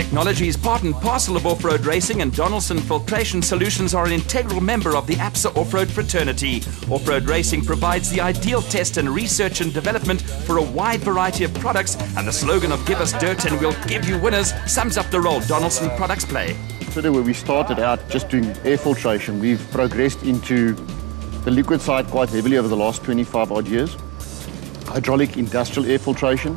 Technology is part and parcel of off-road racing, and Donaldson Filtration Solutions are an integral member of the APSA off-road fraternity. Off-road racing provides the ideal test and research and development for a wide variety of products, and the slogan of "Give us dirt and we'll give you winners" sums up the role Donaldson products play. Where we started out just doing air filtration, we've progressed into the liquid side quite heavily over the last 25 odd years. Hydraulic industrial air filtration.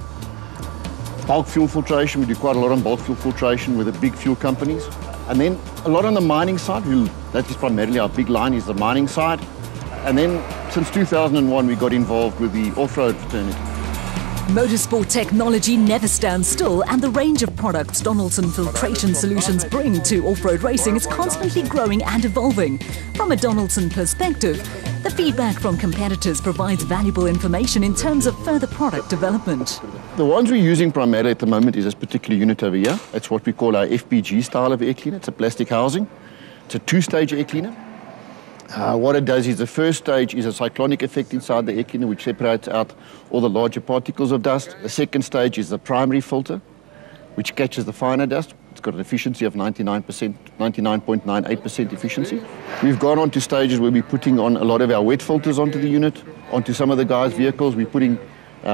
Bulk fuel filtration, we do quite a lot on bulk fuel filtration with the big fuel companies. And then a lot on the mining side, that is primarily our big line, is the mining side. And then since 2001, we got involved with the off-road fraternity. Motorsport technology never stands still, and the range of products Donaldson Filtration Solutions bring to off-road racing is constantly growing and evolving. From a Donaldson perspective, the feedback from competitors provides valuable information in terms of further product development. The ones we're using primarily at the moment is this particular unit over here. It's what we call our FPG style of air cleaner. It's a plastic housing. It's a two-stage air cleaner. What it does is the first stage is a cyclonic effect inside the air cleaner, which separates out all the larger particles of dust. The second stage is the primary filter, which catches the finer dust. It's got an efficiency of 99.98% efficiency. We've gone on to stages where we're putting on a lot of our wet filters onto the unit. Onto some of the guys' vehicles, we're putting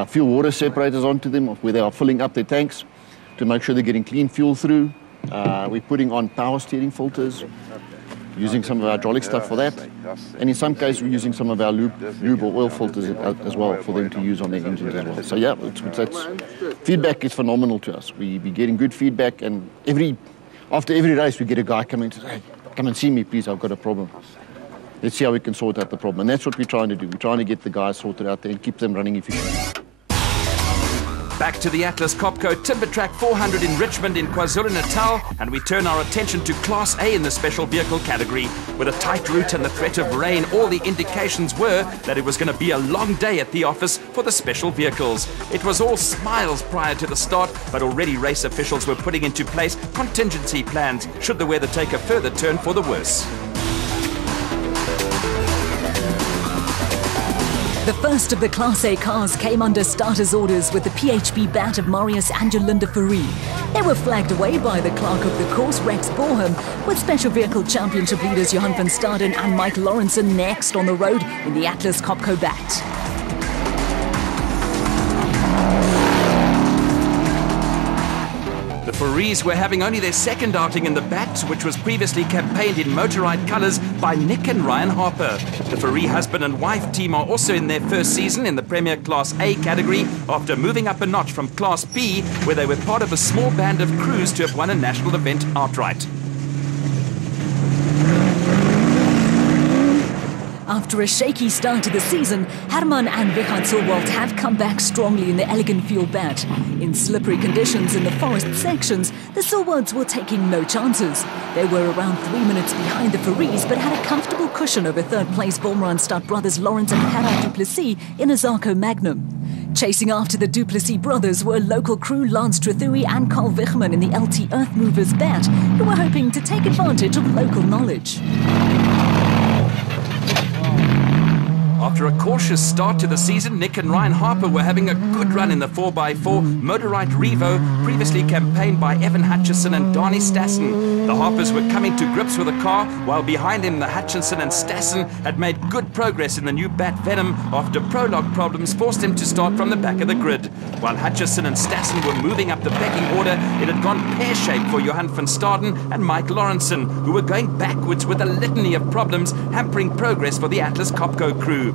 fuel water separators onto them where they are filling up their tanks to make sure they're getting clean fuel through. We're putting on power steering filters, using some of our hydraulic stuff for that. And in some cases, we're using some of our lube or oil filters as well for them to use on their engines as well. So yeah, feedback is phenomenal to us. We're getting good feedback, and after every race, we get a guy coming and says, "Hey, come and see me, please, I've got a problem. Let's see how we can sort out the problem." And that's what we're trying to do. We're trying to get the guys sorted out there and keep them running efficiently. Back to the Atlas Copco Timbertrack 400 in Richmond in KwaZulu-Natal, and we turn our attention to Class A in the special vehicle category. With a tight route and the threat of rain, all the indications were that it was going to be a long day at the office for the special vehicles. It was all smiles prior to the start, but already race officials were putting into place contingency plans should the weather take a further turn for the worse. The first of the Class A cars came under starters orders with the PHB bat of Marius and Jolinda Fourie. They were flagged away by the clerk of the course, Rex Boreham, with Special Vehicle Championship leaders Johan van Staden and Mike Lawrenson next on the road in the Atlas Copco bat. The Fouries were having only their second outing in the bat, which was previously campaigned in Motorride colours by Nick and Ryan Harper. The Fourie husband and wife team are also in their first season in the Premier Class A category after moving up a notch from Class B, where they were part of a small band of crews to have won a national event outright. After a shaky start to the season, Herman and Richard Solwald have come back strongly in the Elegant Fuel bat. In slippery conditions in the forest sections, the Solwalds were taking no chances. They were around 3 minutes behind the Fouries, but had a comfortable cushion over third-place Wolmeranstad brothers Lawrence and Gerard Du Plessis in a Zarco Magnum. Chasing after the Du Plessis brothers were local crew Lance Trethui and Carl Wichman in the LT Earthmovers bat, who were hoping to take advantage of local knowledge. After a cautious start to the season, Nick and Ryan Harper were having a good run in the 4x4 Motorride Revo, previously campaigned by Evan Hutchison and Donnie Stassen. The Harpers were coming to grips with the car, while behind him the Hutchison and Stassen had made good progress in the new Bat Venom after prologue problems forced him to start from the back of the grid. While Hutchison and Stassen were moving up the pecking order, it had gone pear-shaped for Johan van Staden and Mike Lawrenson, who were going backwards with a litany of problems hampering progress for the Atlas Copco crew.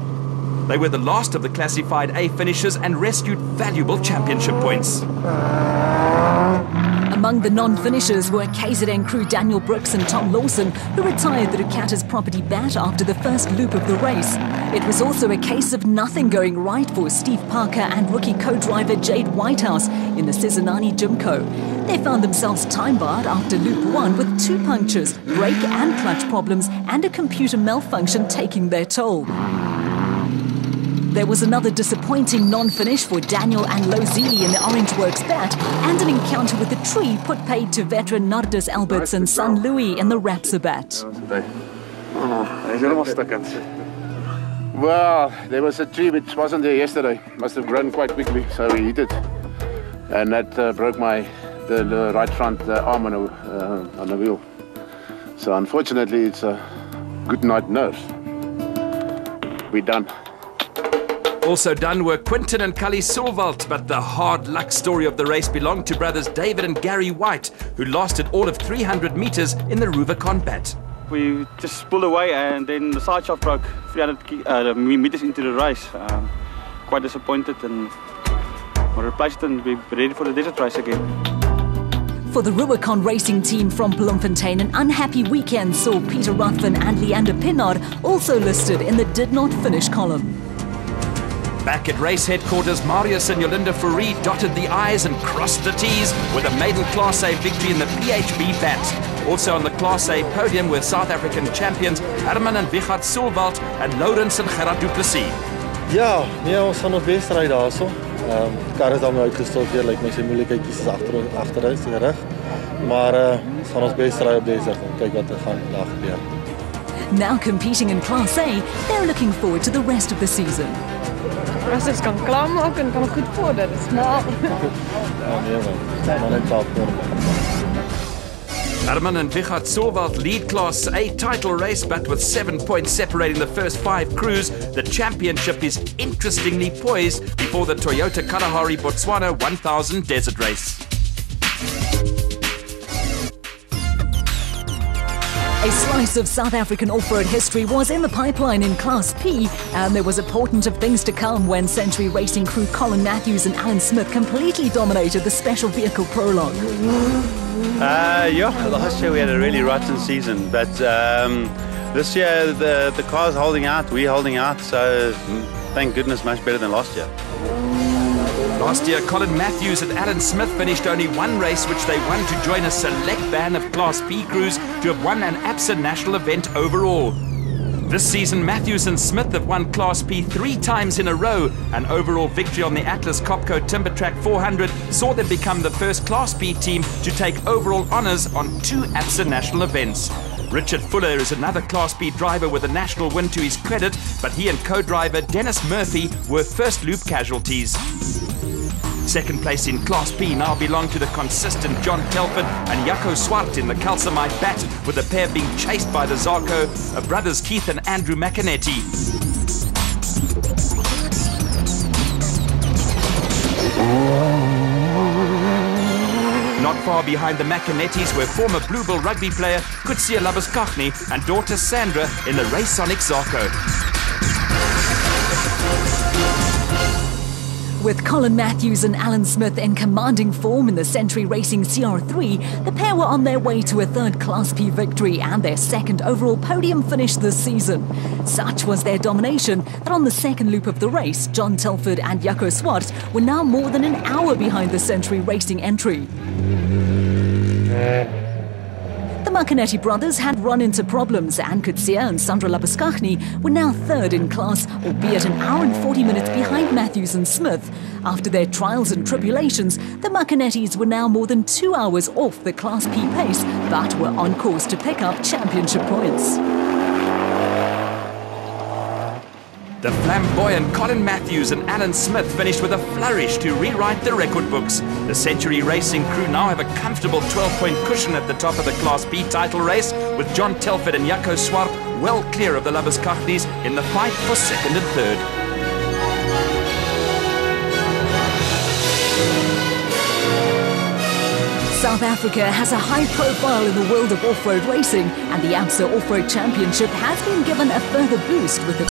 They were the last of the Classified A finishers and rescued valuable championship points. Among the non-finishers were KZN crew Daniel Brooks and Tom Lawson, who retired the Ducati's property bat after the first loop of the race. It was also a case of nothing going right for Steve Parker and rookie co-driver Jade Whitehouse in the Sizanani Jimco. They found themselves time-barred after Loop 1 with 2 punctures, brake and clutch problems, and a computer malfunction taking their toll. There was another disappointing non-finish for Daniel and Lozili in the Orange Works bat, and an encounter with a tree put paid to veteran Nardus Alberts and son Louis in the Rapsa bat. Well, there was a tree which wasn't there yesterday. Must have grown quite quickly, so we hit it. And that broke my the right front arm on a wheel. So unfortunately, it's a good night nerves. We're done. Also done were Quinton and Cully Silvalt, but the hard luck story of the race belonged to brothers David and Gary White, who lasted all of 300 meters in the Ruva combat. We just pulled away and then the side shaft broke 300 meters into the race. Quite disappointed, and we replaced it and we're ready for the desert race again. For the Rubicon racing team from Bloemfontein, an unhappy weekend saw Peter Ruthven and Leander Pinnard also listed in the did not finish column. Back at race headquarters, Marius and Yolinda Fourie dotted the I's and crossed the T's with a maiden Class A victory in the PHB bat. Also on the Class A podium were South African champions Herman and Wichert Sulwald and Lawrence and Gerard du Plessis. Ja, nee, ons gaan ons best ry daarso. Kar is daarmee uitgestort weer, lyk my sy moeilikheidjies is agteruit die rug. Maar ons gaan ons best ry op desert en kyk wat gaan daar gebeur. Now competing in Class A, they're looking forward to the rest of the season. As ons kan klaarmaak en kan goed vorder, dis maar. Ja, nee man, maar net klaar vorder. Herman and Wichert Sulwald lead Class A title race, but with 7 points separating the first 5 crews, the championship is interestingly poised before the Toyota Kalahari Botswana 1000 desert race. A slice of South African off-road history was in the pipeline in Class P, and there was a portent of things to come when Century Racing crew Colin Matthews and Alan Smith completely dominated the special vehicle prologue. Yeah, last year we had a really rotten season, but this year the car's holding out, we're holding out, so thank goodness much better than last year. Last year, Colin Matthews and Alan Smith finished only one race, which they won to join a select band of Class B crews to have won an ABSA national event overall. This season, Matthews and Smith have won Class P 3 times in a row. An overall victory on the Atlas Copco Timbertrack 400 saw them become the first Class B team to take overall honours on 2 ABSA national events. Richard Fuller is another Class B driver with a national win to his credit, but he and co-driver Dennis Murphy were first loop casualties. Second place in Class B now belonged to the consistent John Telford and Jaco Swart in the Calcimite bat, with the pair being chased by the Zarco of brothers Keith and Andrew McInerney. Not far behind the McInerney's were former Bluebell rugby player Kutsia Labuskaghni and daughter Sandra in the Raysonic Zarco. With Colin Matthews and Alan Smith in commanding form in the Century Racing CR3, the pair were on their way to a third Class P victory and their second overall podium finish this season. Such was their domination that on the second loop of the race, John Telford and Jaco Swart were now more than an hour behind the Century Racing entry. The McInerney brothers had run into problems, and Kutsia and Sandra Labuskaghni were now third in class, albeit an hour and 40 minutes behind Matthews and Smith. After their trials and tribulations, the McInerney's were now more than 2 hours off the Class P pace, but were on course to pick up championship points. The flamboyant Colin Matthews and Alan Smith finished with a flourish to rewrite the record books. The Century Racing crew now have a comfortable 12-point cushion at the top of the Class B title race, with John Telford and Jaco Swart well clear of the Labuskaghnis in the fight for second and third. South Africa has a high profile in the world of off-road racing, and the ABSA Off-Road Championship has been given a further boost with the